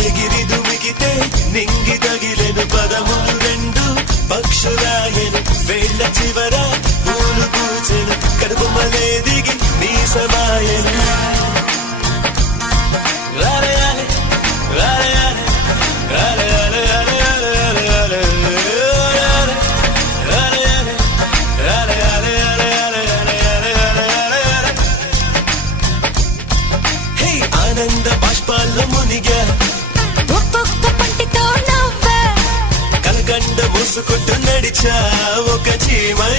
ఎగిరి దుమికితే నింగి తగిలెను పదములు రెండు పక్షురాయను వేళ్ల చివర పూలు పూచెను కడుపు మలే దిగి నీ సమాయను ఆనంద బాష్పాల్లో మునిగా ఒక్కొక్క పంటితో నవ్వా కలకండ మూసుకుంటూ నడిచా ఒక చీమై